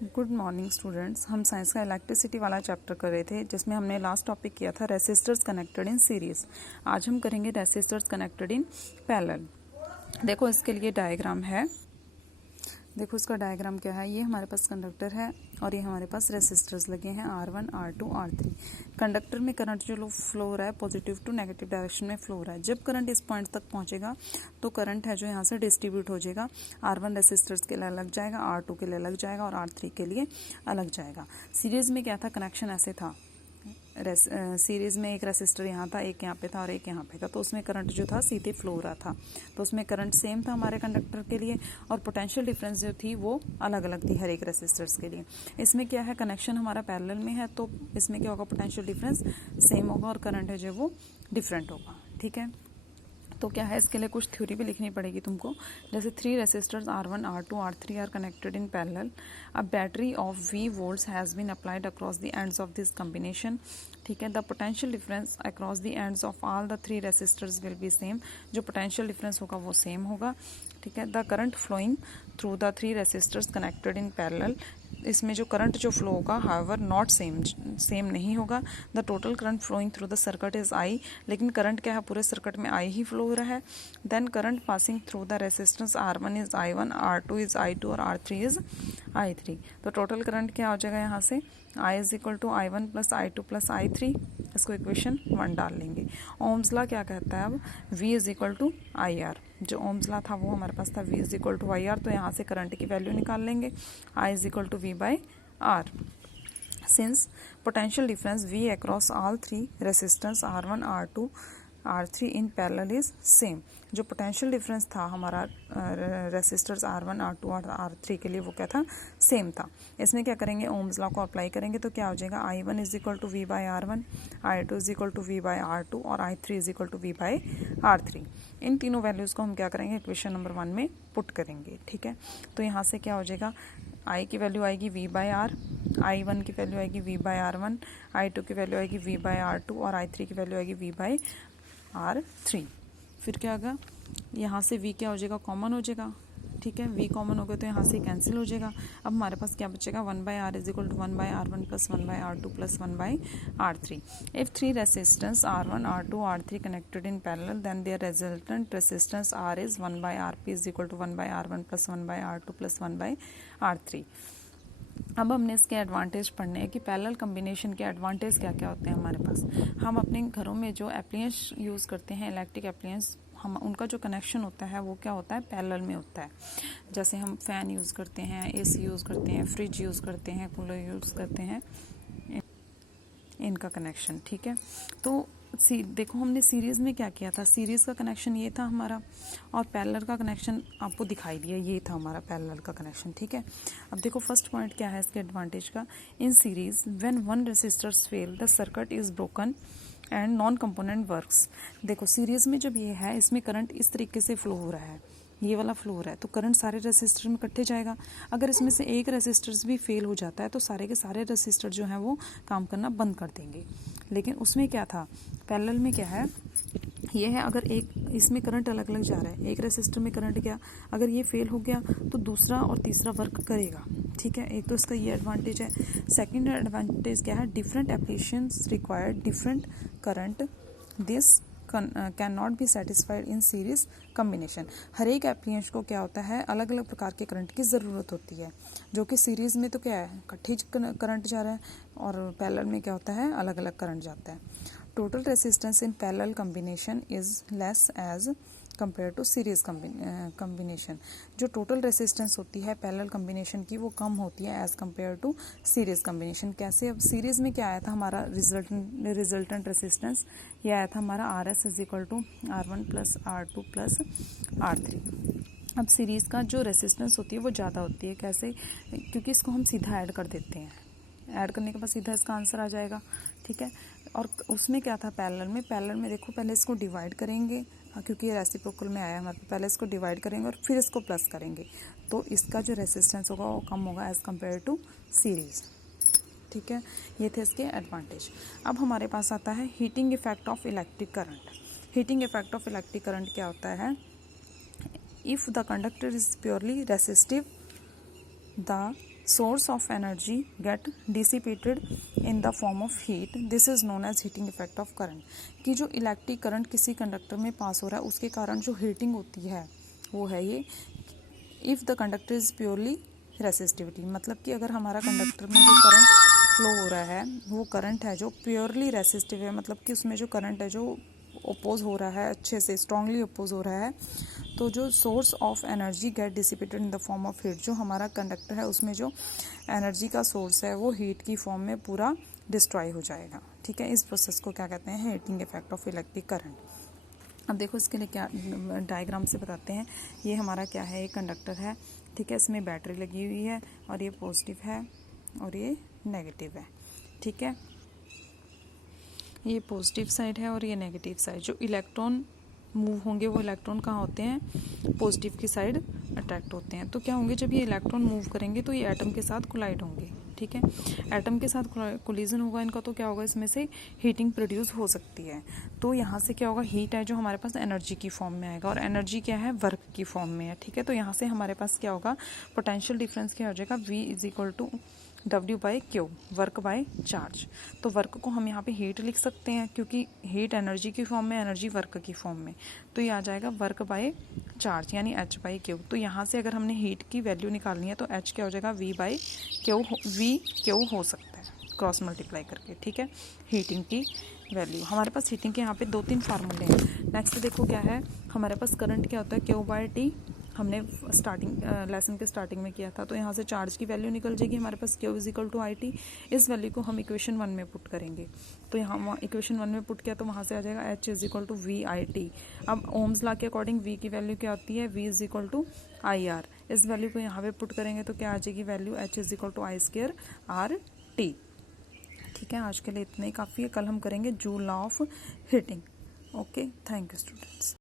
Good morning students. हम science का electricity वाला चैप्टर कर रहे थे जिसमें हमने लास्ट टॉपिक किया था रेसिस्टर्स कनेक्टेड इन सीरीज। आज हम करेंगे रेसिस्टर्स कनेक्टेड इन पैरेलल। देखो इसके लिए डायग्राम है। देखो इसका डायग्राम क्या है। ये हमारे पास कंडक्टर है और ये हमारे पास रेसिस्टर्स लगे हैं R1 R2 R3। कंडक्टर में करंट जो फ्लो हो रहा है पॉजिटिव टू नेगेटिव डायरेक्शन में फ्लो हो रहा है। जब करंट इस पॉइंट तक पहुंचेगा तो करंट है जो यहाँ से डिस्ट्रीब्यूट हो जाएगा। R1 रेसिस्टर्स के लिए अलग जाएगा, R2 के लिए अलग जाएगा और R3 के लिए अलग जाएगा। सीरीज में क्या था, कनेक्शन ऐसे था। सीरीज में एक रेसिस्टर यहाँ था, एक यहाँ पे था और एक यहाँ पे था, तो उसमें करंट जो था सीधे फ्लो हो रहा था। तो उसमें करंट सेम था हमारे कंडक्टर के लिए और पोटेंशियल डिफरेंस जो थी वो अलग अलग थी हर एक रेसिस्टर्स के लिए। इसमें क्या है, कनेक्शन हमारा पैरेलल में है तो इसमें क्या होगा, पोटेंशियल डिफरेंस सेम होगा और करंट है जो वो डिफरेंट होगा। ठीक है, तो क्या है, इसके लिए कुछ थ्योरी भी लिखनी पड़ेगी तुमको। जैसे 3 resistors R1 R2 R3 are connected in parallel. A battery of V volts has been applied across the ends of this combination. ठीक है, the potential difference across the ends of all the 3 resistors will be same. जो potential difference होगा वो same होगा। ठीक है, the current flowing through the 3 resistors connected in parallel. इसमें जो करंट जो फ्लो होगा हाउएवर नॉट सेम नहीं होगा। The total current flowing through the circuit is I, लेकिन करंट क्या है, पूरे सर्किट में I ही फ्लो हो रहा है। Then current passing through the resistance R1 is I1, R2 is I2 और R3 इज I3। तो टोटल करंट क्या हो जाएगा, यहाँ से I is equal to I1 plus I2 plus I3। इसको इक्वेशन 1 डाल लेंगे। ओम्स लॉ क्या कहता है, अब V is equal to IR। जो ओम्स लॉ था वो हमारे पास था V is equal to IR, तो यहाँ से करंट की वैल्यू निकाल लेंगे। I is equal to V by R। Since potential difference V across all 3 resistors R1 R2 R3 in parallel is same। जो पोटेंशियल डिफरेंस था हमारा रेसिस्टर्स R1 R2 और R3 के लिए वो क्या था, सेम था। इसमें क्या करेंगे, ओम्स लॉ को अप्लाई करेंगे तो क्या हो जाएगा, I1 is equal to V by R1, I2 is equal to V by R2 और I3 is equal to V by R3। इन तीनों वैल्यूज़ को हम क्या करेंगे, इक्वेशन नंबर 1 में पुट करेंगे। ठीक है, तो यहाँ से क्या हो जाएगा, I की वैल्यू आएगी V बाई R, I1 की वैल्यू आएगी V बाई R1, I2 की वैल्यू आएगी V बाई R2 और I3 की वैल्यू आएगी V बाई R3। फिर क्या होगा, यहाँ से V क्या हो जाएगा, कॉमन हो जाएगा। ठीक है, V कॉमन हो गया तो यहाँ से कैंसिल हो जाएगा। अब हमारे पास क्या बचेगा, 1 by R is equal to 1 by R1 plus 1 by R2 plus 1 by R3। If 3 resistance R1 R2 R3 connected in parallel then their resultant resistance R is 1 by RP is equal to 1 by R1 plus 1 by R2 plus 1 by R3। अब हमने इसके advantage पढ़ने हैं कि parallel combination के advantage क्या क्या होते हैं हमारे पास। हम अपने घरों में जो एप्लियंस यूज़ करते हैं, इलेक्ट्रिक एप्लियंस, हम उनका जो कनेक्शन होता है वो क्या होता है, पैरेलल में होता है। जैसे हम फ़ैन यूज़ करते हैं, AC यूज़ करते हैं, फ्रिज यूज़ करते हैं, कूलर यूज़ करते हैं, इनका कनेक्शन। ठीक है, तो देखो हमने सीरीज़ में क्या किया था, सीरीज़ का कनेक्शन ये था हमारा और पैरेलल का कनेक्शन आपको दिखाई दिया, ये था हमारा पैरेलल का कनेक्शन। ठीक है, अब देखो फर्स्ट पॉइंट क्या है इसके एडवांटेज का। In series when one resistors fail the circuit is broken and non component works. देखो सीरीज़ में जब ये है, इसमें करंट इस तरीके से फ्लो हो रहा है, ये वाला फ्लो हो रहा है, तो करंट सारे रेसिस्टर में इकट्ठे जाएगा। अगर इसमें से एक रेसिस्टर्स भी फेल हो जाता है तो सारे के सारे रेसिस्टर जो हैं वो काम करना बंद कर देंगे। लेकिन उसमें क्या था, पैरेलल में क्या है, ये है अगर एक इसमें करंट अलग अलग जा रहा है, एक रेसिस्टर में करंट गया, अगर ये फेल हो गया तो दूसरा और तीसरा वर्क करेगा। ठीक है, एक तो इसका ये एडवांटेज है। सेकेंड एडवांटेज क्या है, different applications require different current, this can not be satisfied in series combination. हर एक एप्लीकेशन को क्या होता है, अलग अलग प्रकार के करंट की ज़रूरत होती है, जो कि सीरीज़ में तो क्या है, इकट्ठे करंट जा रहा है और पैरेलल में क्या होता है, अलग अलग करंट जाता है। Total resistance in parallel combination is less as compare to series combination. जो टोटल रेसिस्टेंस होती है पैरेलल कम्बिनेशन की वो कम होती है as compare to series combination. कैसे, अब सीरीज में क्या आया था हमारा रिजल्टेंट रेसिस्टेंस, ये आया था हमारा RS is equal to R1 plus R2 plus R3। अब सीरीज़ का जो रेसिस्टेंस होती है वो ज़्यादा होती है। कैसे, क्योंकि इसको हम सीधा ऐड कर देते हैं, ऐड करने के बाद सीधा इसका आंसर आ जाएगा। ठीक है, और उसमें क्या था पैरेलल में देखो पहले इसको डिवाइड करेंगे, क्योंकि ये रेसिप्रोकल में आया हमारे, पहले इसको डिवाइड करेंगे और फिर इसको प्लस करेंगे, तो इसका जो रेसिस्टेंस होगा वो कम होगा एज़ कम्पेयर टू सीरीज़। ठीक है, ये थे इसके एडवांटेज। अब हमारे पास आता है heating effect of electric current. Heating effect of electric current क्या होता है, if the conductor is purely resistive the source of energy get dissipated in the form of heat. This is known as heating effect of current. कि जो electric current किसी conductor में पास हो रहा है उसके कारण जो हीटिंग होती है वो है ये if the conductor is purely resistivity, मतलब कि अगर हमारा कंडक्टर में जो करंट फ्लो हो रहा है वो करंट है जो प्योरली रेसिस्टिव है, मतलब कि उसमें जो करंट है जो ओपोज हो रहा है, अच्छे से स्ट्रांगली ओपोज हो रहा है, तो जो source of energy get dissipated in the form of heat, जो हमारा कंडक्टर है उसमें जो एनर्जी का सोर्स है वो हीट की फॉर्म में पूरा डिस्ट्रॉय हो जाएगा। ठीक है, इस प्रोसेस को क्या कहते हैं, heating effect of electric current. अब देखो इसके लिए क्या डायग्राम से बताते हैं। ये हमारा क्या है, एक कंडक्टर है, ठीक है, इसमें बैटरी लगी हुई है और ये पॉजिटिव है और ये नेगेटिव है। ठीक है, ये पॉजिटिव साइड है और ये नेगेटिव साइड। जो इलेक्ट्रॉन मूव होंगे वो इलेक्ट्रॉन कहाँ होते हैं, पॉजिटिव की साइड अट्रैक्ट होते हैं। तो क्या होंगे, जब ये इलेक्ट्रॉन मूव करेंगे तो ये एटम के साथ कोलाइड होंगे। ठीक है, एटम के साथ कोलिजन होगा इनका, तो क्या होगा, इसमें से हीटिंग प्रोड्यूस हो सकती है। तो यहाँ से क्या होगा, हीट है जो हमारे पास एनर्जी की फॉर्म में आएगा और एनर्जी क्या है, वर्क की फॉर्म में है। ठीक है, तो यहाँ से हमारे पास क्या होगा, पोटेंशियल डिफरेंस क्या हो जाएगा, V is equal to W by Q, work by charge. तो वर्क को हम यहाँ पे हीट लिख सकते हैं क्योंकि हीट एनर्जी की फॉर्म में, एनर्जी वर्क की फॉर्म में, तो ये आ जाएगा वर्क बाय चार्ज यानी H बाई क्यू। तो यहाँ से अगर हमने हीट की वैल्यू निकालनी है तो H क्या हो जाएगा, V by Q, V Q हो सकता है क्रॉस मल्टीप्लाई करके। ठीक है, हीटिंग की वैल्यू हमारे पास, हीटिंग के यहाँ पे 2-3 फार्मूले हैं। नेक्स्ट देखो क्या है, हमारे पास करंट क्या होता है, क्यू बाय टी, हमने स्टार्टिंग लेसन के स्टार्टिंग में किया था। तो यहाँ से चार्ज की वैल्यू निकल जाएगी हमारे पास, Q is equal to I T. इस वैल्यू को हम इक्वेशन 1 में पुट करेंगे, तो यहाँ इक्वेशन 1 में पुट किया तो वहाँ से आ जाएगा H is equal to V I T. अब ओम्स लॉ के अकॉर्डिंग वी की वैल्यू क्या होती है, V is equal to I R. इस वैल्यू को यहाँ पे पुट करेंगे तो क्या आ जाएगी value, H is equal to I square R T. ठीक है, आज के लिए इतना ही काफ़ी है, कल हम करेंगे joule law of heating. Okay, thank you students.